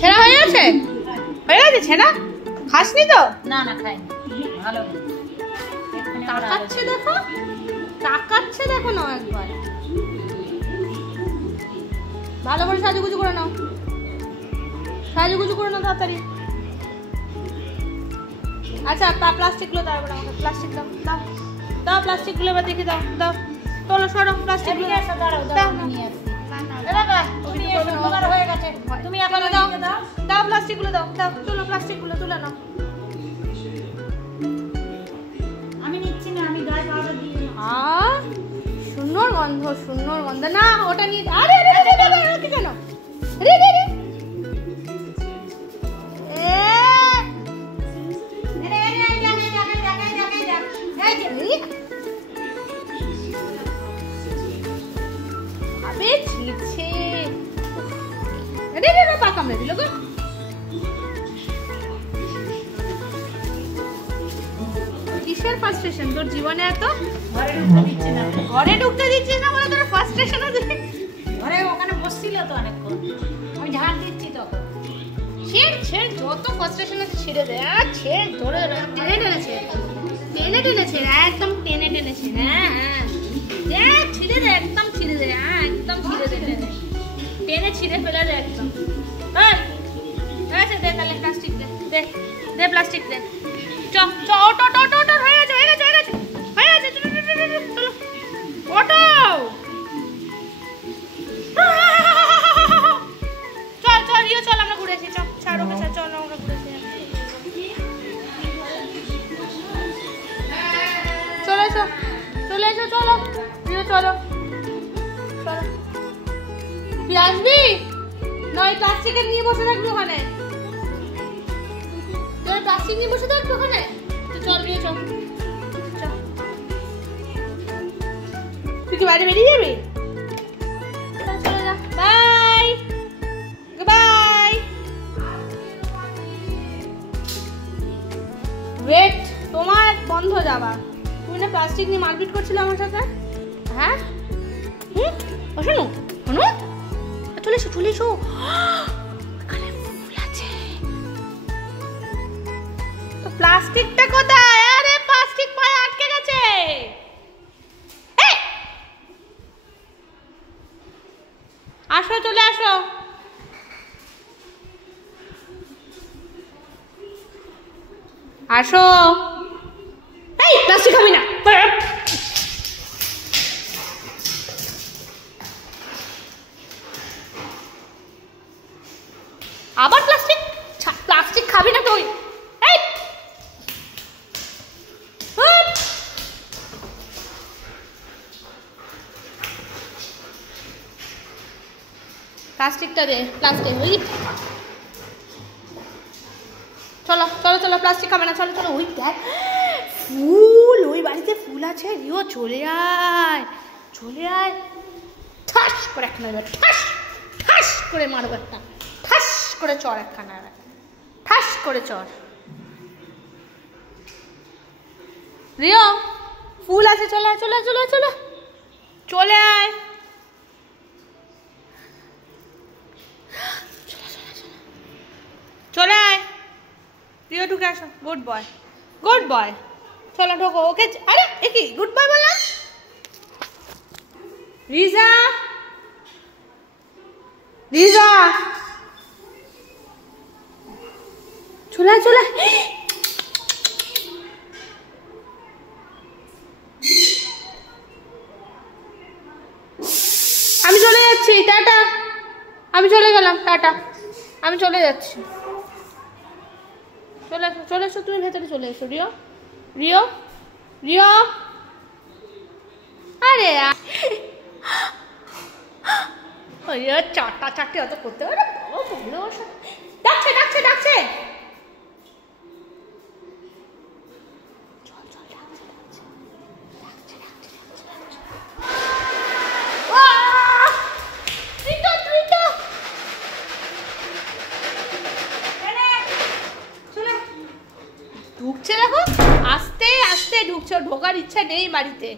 ছেঁড়া হয়ে গেছে? হয়ে গেছে ছেঁড়া? খাসনি তো? না না খাইনি, ভালো তাকাচ্ছে দেখো, তাকাচ্ছে দেখো না একবার। ভালো করে সাজুগুজু করে নাও, সাজুগুজু করে নাও তাড়াতাড়ি। আচ্ছা প্লাস্টিকগুলো দাও এবার আমাকে, প্লাস্টিক দাও দাও দাও, প্লাস্টিকগুলো এবার দেখে দাও দাও। চলো সরো প্লাস্টিকগুলো দাও নিয়ে আসি। তুমি এখন দাও দাও, প্লাস্টিকগুলো দাও দাও, চলো প্লাস্টিকগুলো তুলে নাও। আমি নিচ্ছি না, আমি গায়ে পাউডার দিয়ে সুন্দর গন্ধ, সুন্দর গন্ধ। না ওটা নিয়ে, আরে আরে আরে আরে কেন রে রে রে, আবে ছিটছে, রে রে রে, পা কামড়ে দিল গো। কিসের ফ্রাস্ট্রেশন তোর জীবনে এত? ঘরে ঢুকতে দিচ্ছিস না বলে তোর ফ্রাস্ট্রেশন আছে? ঘরে ওখানে বসছিল তো অনেকক্ষণ, আমি ঝাড় দিচ্ছি তখন। ছেড় ছেড়, যত ফ্রাস্ট্রেশন আছে ছেড়ে দে। ছেড়, ধরে টেনে টেনে ছেড়ে, টেনে টেনে ছেড়ে, একদম টেনে টেনে ছেড়ে। হ্যাঁ হ্যাঁ ছিঁড়ে দে, একদম ছিঁড়ে দে। হ্যাঁ একদম ছিঁড়ে দে, টেনে টেনে ছিঁড়ে ফেলে দে একদম। আচ্ছা দে তাহলে প্লাস্টিক দে, দে দে প্লাস্টিক দে। চ চ, অটো অটো অটো, হয়ে গেছে হয়ে গেছে হয়ে গেছে হয়ে গেছে, চলো অটো। চল চল রিও, চল আমরা ঘুরে আসি। চল ছাড়ো কে, চল আমরা ঘুরে আসি। চলে এসো চলে এসো, চলো রিও চলো চলো। তুই আসবি নয়? প্লাস্টিকের নিয়ে বসে থাকবি ওখানে, তোর প্লাস্টিক নিয়ে বসে থাকবি ওখানে। তো চল রিও চল, তুই কি বাইরে বেরিয়ে যাবি? চলে যা, বাই বাই। ওয়েট, তোমার বন্ধ যাবা। তুমি না প্লাস্টিক নিয়ে মারপিট করছিলে আমার সাথে? হ্যাঁ হুম, শোনো শোনো, চলে এসো চলে এসো। এখানে ফুল আছে তো, প্লাস্টিকটা কোথায়? আরে প্লাস্টিক পায়ে আটকে গেছে। আসো চলে আসো। আসো, এই প্লাস্টিক খাবি না। আবার প্লাস্টিক, প্লাস্টিক খাবি না তুই। এই প্লাস্টিকটা দে, প্লাস্টিক। ওই চলো চলো চলো, প্লাস্টিক খাবে না, চলো চলো। ওই দেখ ফুল, ওই বাড়িতে ফুল আছে। রিও চলে আয় চলে আয়। ঠাস করে একখানা, ঠাস ঠাস করে মারবো একটা, ঠাস করে চড় একখানা, ঠাস করে চড়। রিও ফুল আছে, চলে আয় চলে চলে চলে চলে আয়। চলে আয় রিও, ঢুকে আসো। গুড বয় গুড বয়, চলো ঢোকো। ওকে, আরে এ কি গুড বয় বললাম? রিজা রিজা চলে চলে। আমি চলে যাচ্ছি, টাটা। আমি চলে গেলাম, টাটা। আমি চলে যাচ্ছি। চলে এসো চলে এসো, তুমি ভেতরে চলে এসো। রিও রিও রিও, আরে চারটা চারটে অত করতে পারে? ডাকছে ডাকছে ডাকছে। ঢুকছে দেখো, আস্তে আস্তে ঢুকছে, ঢোকার ইচ্ছা নেই বাড়িতে।